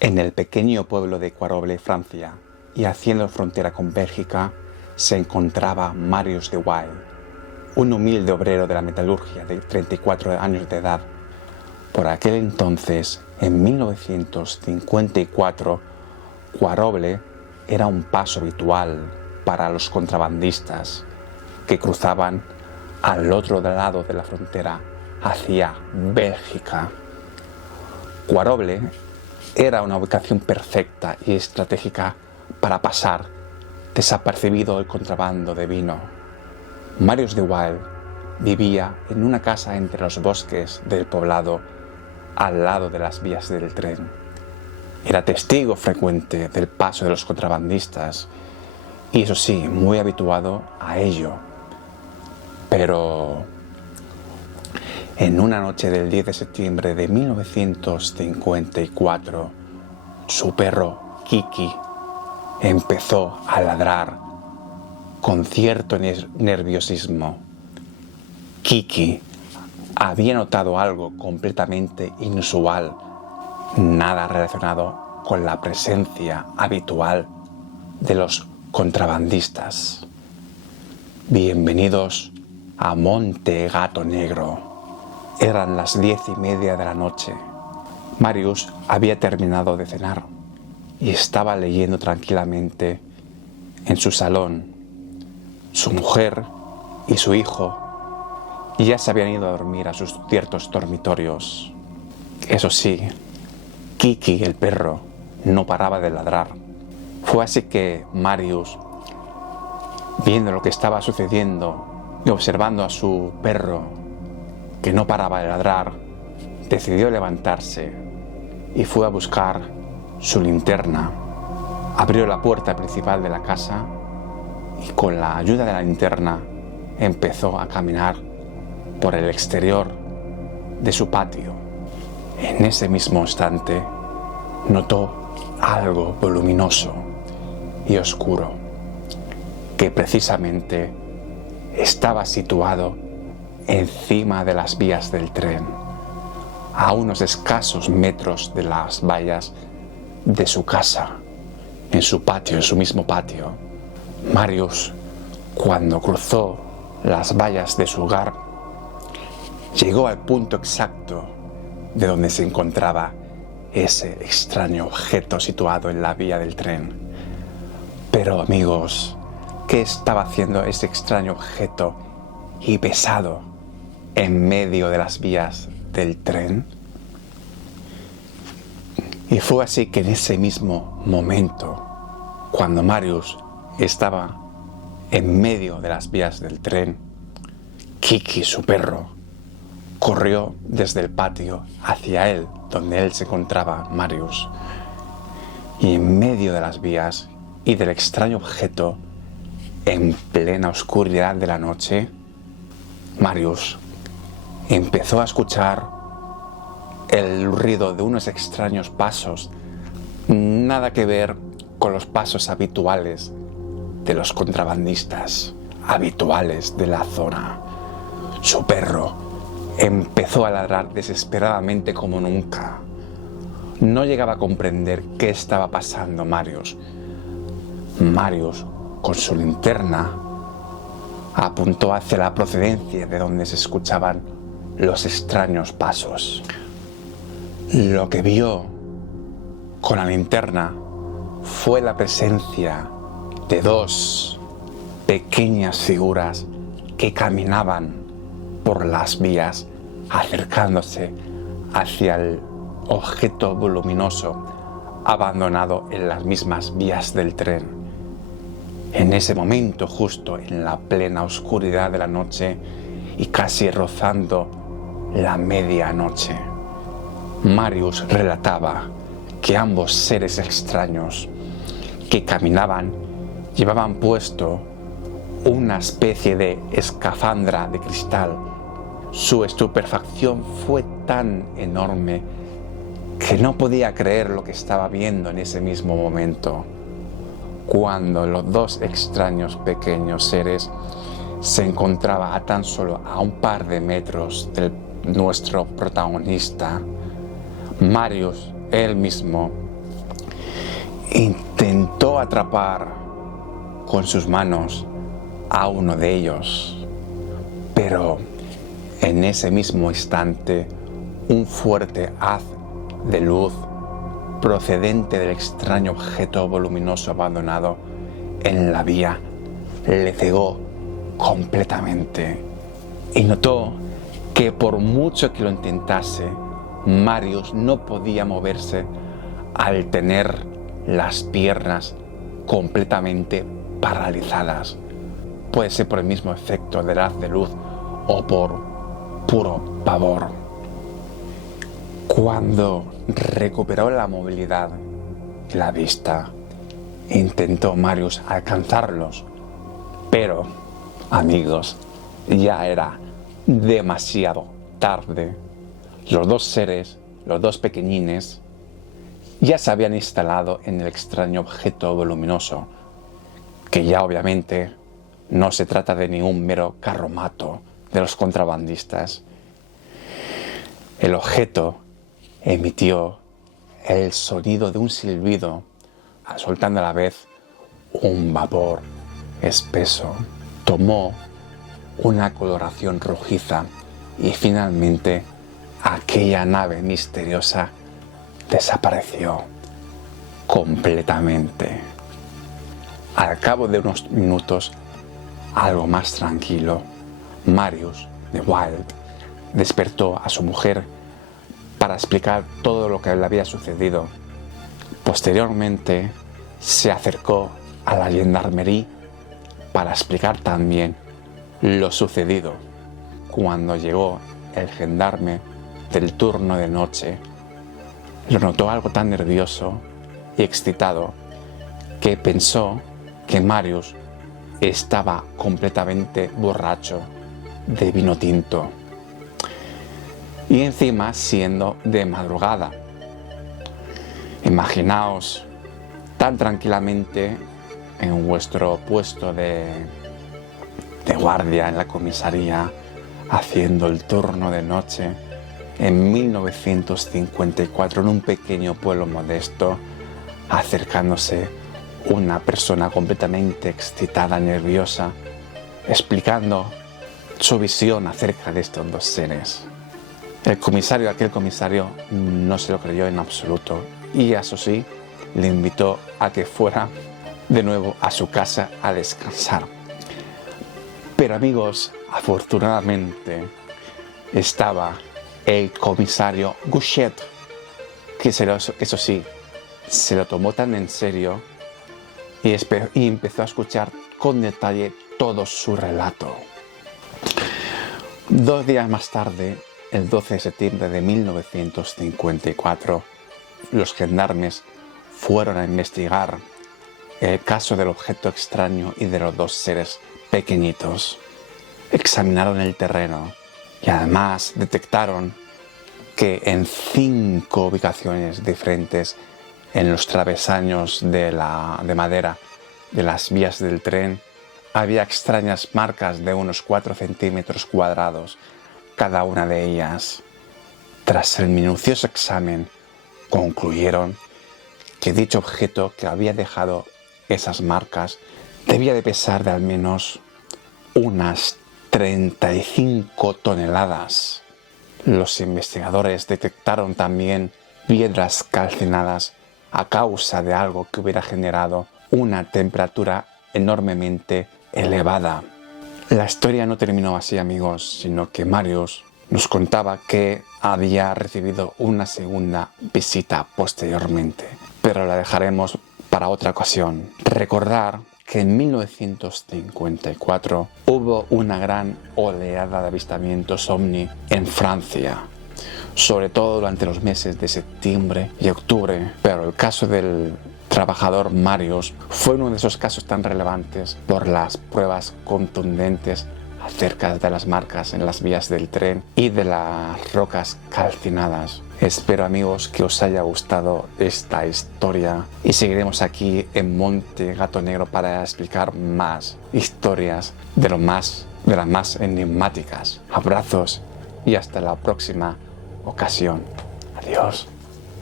En el pequeño pueblo de Quaroble, Francia, y haciendo frontera con Bélgica, se encontraba Marius de Wael, un humilde obrero de la metalurgia de 34 años de edad. Por aquel entonces, en 1954, Quaroble era un paso habitual para los contrabandistas que cruzaban al otro lado de la frontera hacia Bélgica. Quaroble era una ubicación perfecta y estratégica para pasar desapercibido el contrabando de vino. Marius de Wael vivía en una casa entre los bosques del poblado, al lado de las vías del tren. Era testigo frecuente del paso de los contrabandistas y, eso sí, muy habituado a ello. Pero en una noche del 10 de septiembre de 1954, su perro Kiki empezó a ladrar con cierto nerviosismo. Kiki había notado algo completamente inusual, nada relacionado con la presencia habitual de los contrabandistas. Bienvenidos a Monte Gato Negro. Eran las 10:30 de la noche. Marius había terminado de cenar y estaba leyendo tranquilamente en su salón. Su mujer y su hijo ya se habían ido a dormir a sus ciertos dormitorios. Eso sí, Kiki, el perro, no paraba de ladrar. Fue así que Marius, viendo lo que estaba sucediendo y observando a su perro que no paraba de ladrar, decidió levantarse y fue a buscar su linterna. Abrió la puerta principal de la casa y con la ayuda de la linterna empezó a caminar por el exterior de su patio. En ese mismo instante notó algo voluminoso y oscuro que precisamente estaba situado encima de las vías del tren, a unos escasos metros de las vallas de su casa, en su patio, en su mismo patio. Marius, cuando cruzó las vallas de su hogar, llegó al punto exacto de donde se encontraba ese extraño objeto situado en la vía del tren. Pero, amigos, ¿qué estaba haciendo ese extraño objeto y pesado en medio de las vías del tren? Y fue así que en ese mismo momento, cuando Marius estaba en medio de las vías del tren, Kiki, su perro, corrió desde el patio hacia él, donde él se encontraba, Marius. Y en medio de las vías y del extraño objeto, en plena oscuridad de la noche, Marius empezó a escuchar el ruido de unos extraños pasos, nada que ver con los pasos habituales de los contrabandistas, habituales de la zona. Su perro empezó a ladrar desesperadamente como nunca. No llegaba a comprender qué estaba pasando Marius. Marius, con su linterna, apuntó hacia la procedencia de donde se escuchaban los extraños pasos. Lo que vio con la linterna fue la presencia de dos pequeñas figuras que caminaban por las vías, acercándose hacia el objeto voluminoso abandonado en las mismas vías del tren. En ese momento, justo en la plena oscuridad de la noche y casi rozando la medianoche, Marius relataba que ambos seres extraños que caminaban llevaban puesto una especie de escafandra de cristal. Su estupefacción fue tan enorme que no podía creer lo que estaba viendo en ese mismo momento, cuando los dos extraños pequeños seres se encontraban a tan solo a un par de metros de nuestro protagonista. Marius, él mismo, intentó atrapar con sus manos a uno de ellos, pero en ese mismo instante un fuerte haz de luz procedente del extraño objeto voluminoso abandonado en la vía le cegó completamente y notó que por mucho que lo intentase, Marius no podía moverse al tener las piernas completamente paralizadas. Puede ser por el mismo efecto del haz de luz o por puro pavor. Cuando recuperó la movilidad y la vista, intentó Marius alcanzarlos, pero, amigos, ya era demasiado tarde. Los dos seres, los dos pequeñines, ya se habían instalado en el extraño objeto voluminoso, que ya obviamente no se trata de ningún mero carromato de los contrabandistas. El objeto emitió el sonido de un silbido, soltando a la vez un vapor espeso. Tomó una coloración rojiza y finalmente aquella nave misteriosa desapareció completamente. Al cabo de unos minutos, algo más tranquilo, Marius de Wild despertó a su mujer para explicar todo lo que le había sucedido. Posteriormente, se acercó a la gendarmería para explicar también lo sucedido. Cuando llegó el gendarme del turno de noche, lo notó algo tan nervioso y excitado que pensó que Marius estaba completamente borracho de vino tinto y encima siendo de madrugada. Imaginaos tan tranquilamente en vuestro puesto de guardia en la comisaría, haciendo el turno de noche en 1954 en un pequeño pueblo modesto, acercándose una persona completamente excitada, nerviosa, explicando su visión acerca de estos dos seres. Aquel comisario no se lo creyó en absoluto y eso sí, le invitó a que fuera de nuevo a su casa a descansar. Pero amigos, afortunadamente estaba el comisario Gouchet, que eso sí, se lo tomó tan en serio y empezó a escuchar con detalle todo su relato. 2 días más tarde, el 12 de septiembre de 1954, los gendarmes fueron a investigar el caso del objeto extraño y de los dos seres pequeñitos. Examinaron el terreno y además detectaron que en 5 ubicaciones diferentes en los travesaños de madera de las vías del tren había extrañas marcas de unos 4 centímetros cuadrados cada una de ellas. Tras el minucioso examen, concluyeron que dicho objeto que había dejado esas marcas debía de pesar de al menos unas 35 toneladas. Los investigadores detectaron también piedras calcinadas a causa de algo que hubiera generado una temperatura enormemente elevada. La historia no terminó así, amigos, sino que Marius nos contaba que había recibido una segunda visita posteriormente, pero la dejaremos para otra ocasión. Recordar que en 1954 hubo una gran oleada de avistamientos ovni en Francia, sobre todo durante los meses de septiembre y octubre, pero el caso del trabajador Marius fue uno de esos casos tan relevantes por las pruebas contundentes acerca de las marcas en las vías del tren y de las rocas calcinadas. Espero, amigos, que os haya gustado esta historia y seguiremos aquí en Monte Gato Negro para explicar más historias de las más enigmáticas. Abrazos y hasta la próxima ocasión. Adiós.